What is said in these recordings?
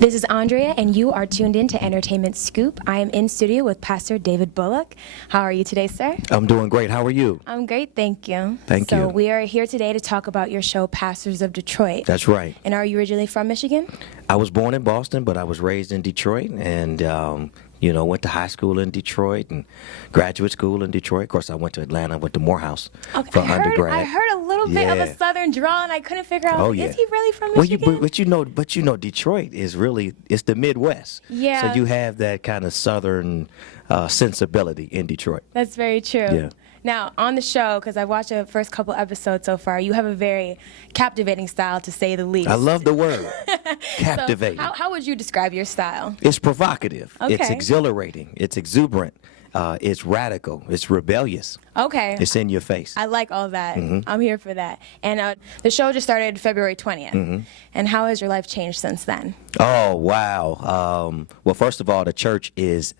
This is Andrea, and you are tuned in to Entertainment Scoop. I am in studio with Pastor David Bullock. How are you today, sir? I'm doing great. How are you? I'm great, thank you. Thank you. So we are here today to talk about your show, Pastors of Detroit. That's right. And are you originally from Michigan? I was born in Boston, but I was raised in Detroit, and went to high school in Detroit and graduate school in Detroit. Of course, I went to Atlanta, went to Morehouse for undergrad. I heard a little bit of a southern drawl, and I couldn't figure out, is he really from Michigan? But Detroit is really, it's the Midwest. Yeah. So you have that kind of southern sensibility in Detroit. That's very true. Yeah. Now, on the show, because I watched the first couple episodes so far, you have a very captivating style, to say the least. I love the word, captivating. So how would you describe your style? It's provocative. Okay. It's exhilarating. It's exuberant. It's radical. It's rebellious. Okay. It's in your face. I like all that. Mm-hmm. I'm here for that. And the show just started February 20th. Mm-hmm. And how has your life changed since then? Oh, wow. Well, first of all, the church is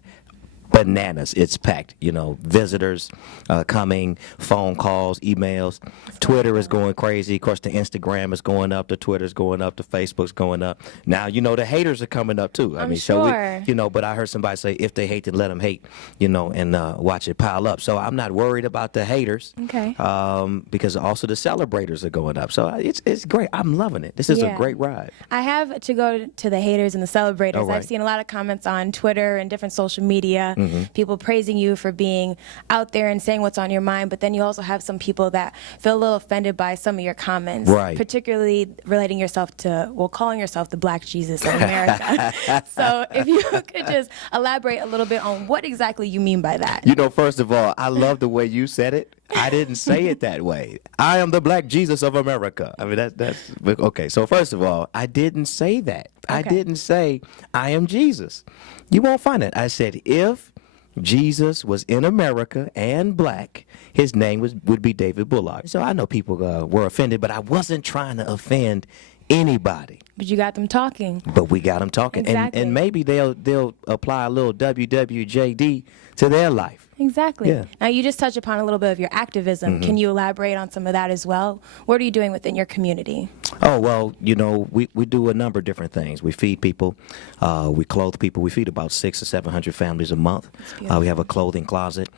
bananas. It's packed. Visitors coming, phone calls, emails. Twitter is going crazy. Of course, the Instagram is going up, the Twitter's going up, the Facebook's going up. Now, the haters are coming up too. I'm sure. So but I heard somebody say, if they hate, then let them hate, and watch it pile up. So I'm not worried about the haters. Okay. Because also the celebrators are going up. So it's great. I'm loving it. This is a great ride. I have to go to the haters and the celebrators. Oh, right. I've seen a lot of comments on Twitter and different social media. Mm-hmm. People praising you for being out there and saying what's on your mind, but then you also have some people that feel a little offended by some of your comments, right, particularly relating yourself to, calling yourself the Black Jesus of America. So if you could just elaborate a little bit on what exactly you mean by that. First of all, I love the way you said it. I didn't say it that way. I am the Black Jesus of America. I mean, that's okay. So first of all, I didn't say that. Okay. I didn't say I am Jesus. You won't find it. I said if Jesus was in America and black, his name would be David Bullock. So I know people were offended, but I wasn't trying to offend anybody. But you got them talking. But we got them talking. Exactly. And maybe they'll apply a little WWJD to their life. Exactly. Yeah. Now, you just touched upon a little bit of your activism. Mm-hmm. Can you elaborate on some of that as well? What are you doing within your community? Oh, well, we do a number of different things. We feed people. We clothe people. We feed about 600 or 700 families a month. We have a clothing closet.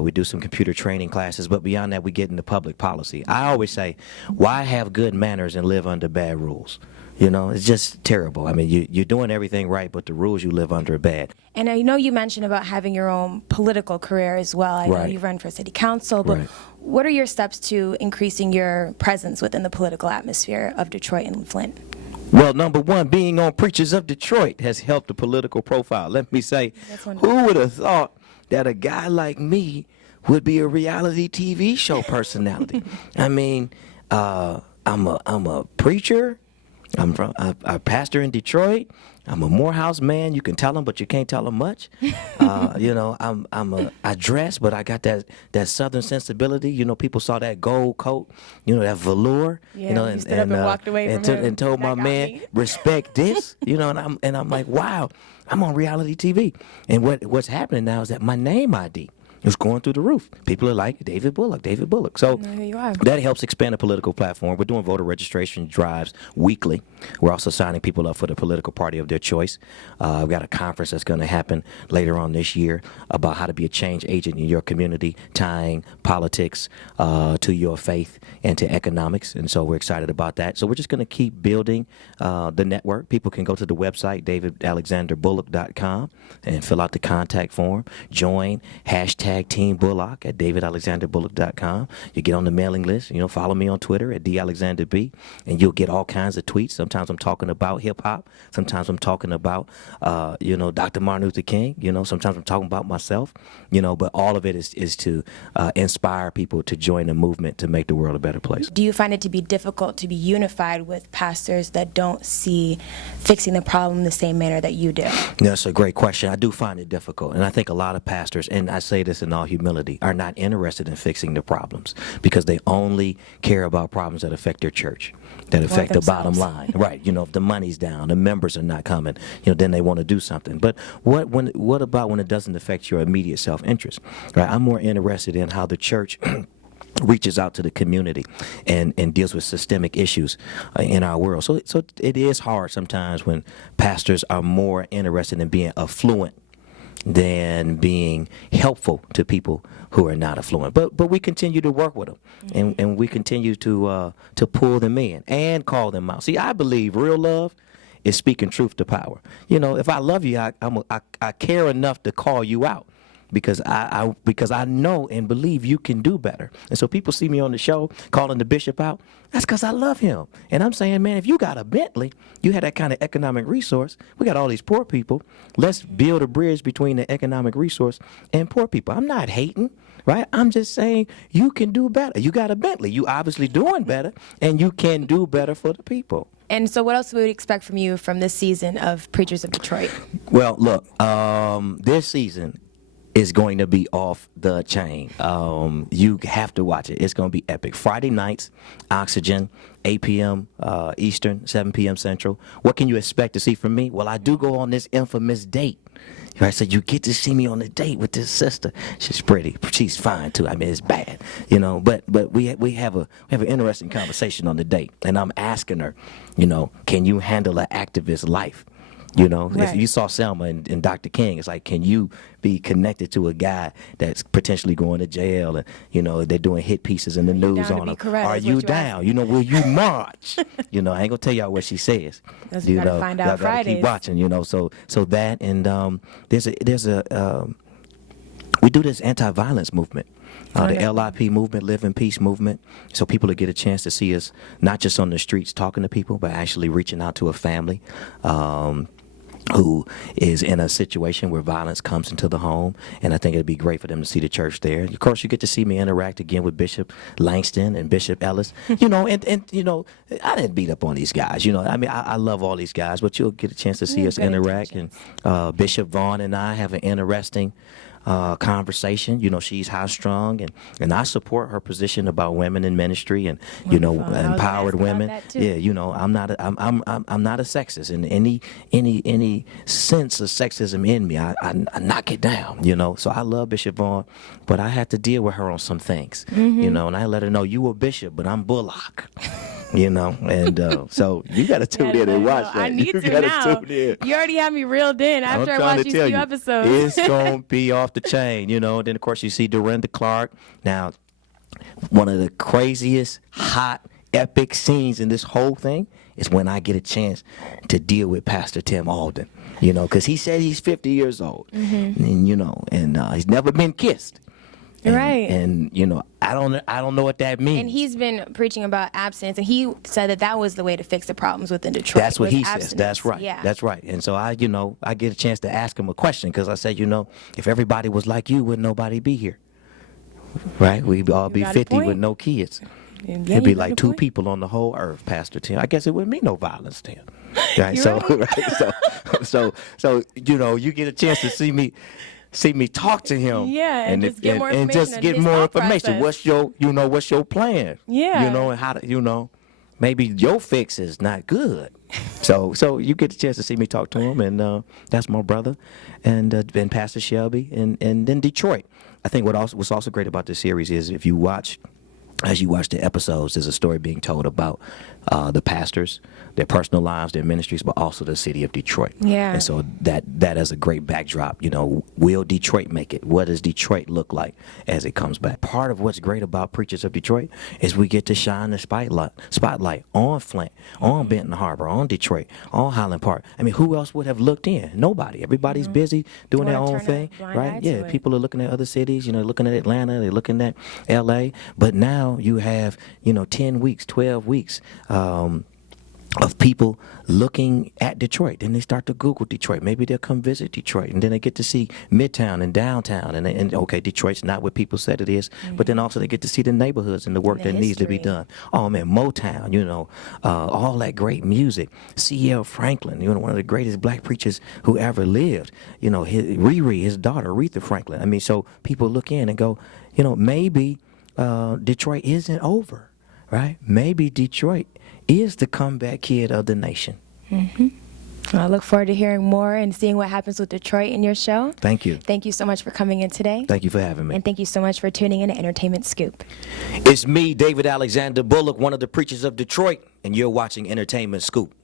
We do some computer training classes. But beyond that, we get into public policy. I always say, why have good manners and live under bad rules? It's just terrible. I mean, you're doing everything right, but the rules you live under are bad. And I know you mentioned about having your own political career as well. I know you've run for city council, but what are your steps to increasing your presence within the political atmosphere of Detroit and Flint? Well, number one, being on Preachers of Detroit has helped the political profile. Let me say, who would have thought that a guy like me would be a reality TV show personality? I mean, I'm a preacher. I'm from a pastor in Detroit. I'm a Morehouse man. You can tell them, but you can't tell them much. I dress, but I got that southern sensibility. People saw that gold coat, that velour. Yeah, you stood up and walked away from him. And told my man, respect this. And I'm like, wow, I'm on reality TV. And what's happening now is that my name ID is going through the roof. People are like, David Bullock, David Bullock. So here you are. That helps expand the political platform. We're doing voter registration drives weekly. We're also signing people up for the political party of their choice. We've got a conference that's going to happen later on this year about how to be a change agent in your community, tying politics to your faith and to economics. And so we're excited about that. So we're just going to keep building the network. People can go to the website, davidalexanderbullock.com, and fill out the contact form. Join, hashtag Team Bullock at davidalexanderbullock.com. You get on the mailing list. Follow me on Twitter at DAlexanderB, and you'll get all kinds of tweets. Sometimes I'm talking about hip hop. Sometimes I'm talking about, Dr. Martin Luther King. Sometimes I'm talking about myself. But all of it is to inspire people to join the movement to make the world a better place. Do you find it to be difficult to be unified with pastors that don't see fixing the problem the same manner that you do? That's a great question. I do find it difficult, and I think a lot of pastors, and I say this in all humility, are not interested in fixing the problems because they only care about problems that affect their church, that affect the bottom line. Right. If the money's down, the members are not coming, then they want to do something. But what about when it doesn't affect your immediate self-interest? Right. I'm more interested in how the church reaches out to the community and deals with systemic issues in our world. So it is hard sometimes when pastors are more interested in being affluent than being helpful to people who are not affluent. But we continue to work with them, and we continue to pull them in and call them out. See, I believe real love is speaking truth to power. You know, if I love you, I care enough to call you out. Because I know and believe you can do better. And so people see me on the show calling the bishop out. That's because I love him. And I'm saying, man, if you got a Bentley, you had that kind of economic resource. We got all these poor people. Let's build a bridge between the economic resource and poor people. I'm not hating, right? I'm just saying you can do better. You got a Bentley. You obviously doing better, and you can do better for the people. And so what else would we expect from you from this season of Preachers of Detroit? Well, look, this season is going to be off the chain. You have to watch it. It's going to be epic. Friday nights, Oxygen, 8 p.m. Eastern, 7 p.m. Central. What can you expect to see from me? Well, I do go on this infamous date. Right, so you get to see me on a date with this sister. She's pretty. She's fine too. I mean, it's bad, you know. But we have an interesting conversation on the date, and I'm asking her, you know, can you handle an activist life? You know, right. If you saw Selma and Dr. King, it's like, can you be connected to a guy that's potentially going to jail, and you know they're doing hit pieces in the news on him? Are you down? You know, will you march? You know, I ain't gonna tell y'all what she says. That's you gotta know, find out y'all gotta Fridays. keep watching. You know, so that and there's a we do this anti-violence movement. The LIP movement, Live in Peace movement, so people will get a chance to see us not just on the streets talking to people, but actually reaching out to a family who is in a situation where violence comes into the home, and I think it'd be great for them to see the church there. Of course, you get to see me interact again with Bishop Langston and Bishop Ellis. You know, and you know, I didn't beat up on these guys. You know, I mean, I love all these guys, but you'll get a chance to see us interact. And Bishop Vaughn and I have an interesting conversation. You know, she's high strung, and I support her position about women in ministry and you know empowered women. Yeah, you know, I'm not a sexist in any sense of sexism in me. I knock it down. You know, so I love Bishop Vaughn, but I had to deal with her on some things. You know, and I let her know you a bishop, but I'm Bullock. You know, and so you got to tune in and watch that. I need you to now. Tune in. You already have me reeled in after I watched these few episodes. It's going to be off the chain, you know. Then, of course, you see Dorinda Clark. Now, one of the craziest, hot, epic scenes in this whole thing is when I get a chance to deal with Pastor Tim Alden, you know, because he said he's 50 years old, and, you know, and he's never been kissed. Right. And you know, I don't know what that means. And he's been preaching about abstinence, and he said that was the way to fix the problems within Detroit. That's what he says. That's right. Yeah. That's right. And so I get a chance to ask him a question because I said, you know, if everybody was like you, would nobody be here? Right? We'd all be 50 with no kids. Yeah, it'd be like two people on the whole earth, Pastor Tim. I guess it wouldn't be no violence, Tim. Right? So you know, you get a chance to see me talk to him, and just get more information. And just get more information. What's your plan? Yeah, you know, and how to, you know, maybe your fix is not good. So you get a chance to see me talk to him, and that's my brother, and Pastor Shelby, and then Detroit. I think what's also great about this series is if you watch. As you watch the episodes, there's a story being told about the pastors, their personal lives, their ministries, but also the city of Detroit. Yeah. And so that is a great backdrop. You know, will Detroit make it? What does Detroit look like as it comes back? Part of what's great about Preachers of Detroit is we get to shine the spotlight on Flint, on Benton Harbor, on Detroit, on Highland Park. I mean, who else would have looked in? Nobody. Everybody's busy doing their own thing, right? Yeah, people are looking at other cities, you know, looking at Atlanta, they're looking at L.A., but now you have, you know, 10 weeks, 12 weeks of people looking at Detroit. Then they start to Google Detroit. Maybe they'll come visit Detroit, and then they get to see Midtown and downtown. And okay, Detroit's not what people said it is, but then also they get to see the neighborhoods and the work that needs to be done. Oh man, Motown, you know, all that great music. C.L. Franklin, you know, one of the greatest black preachers who ever lived. You know, Riri, his daughter, Aretha Franklin. I mean, so people look in and go, you know, maybe Detroit isn't over, right? Maybe Detroit is the comeback kid of the nation. I look forward to hearing more and seeing what happens with Detroit in your show. Thank you. Thank you so much for coming in today. Thank you for having me. And thank you so much for tuning in to Entertainment Scoop. It's me, David Alexander Bullock, one of the preachers of Detroit, and you're watching Entertainment Scoop.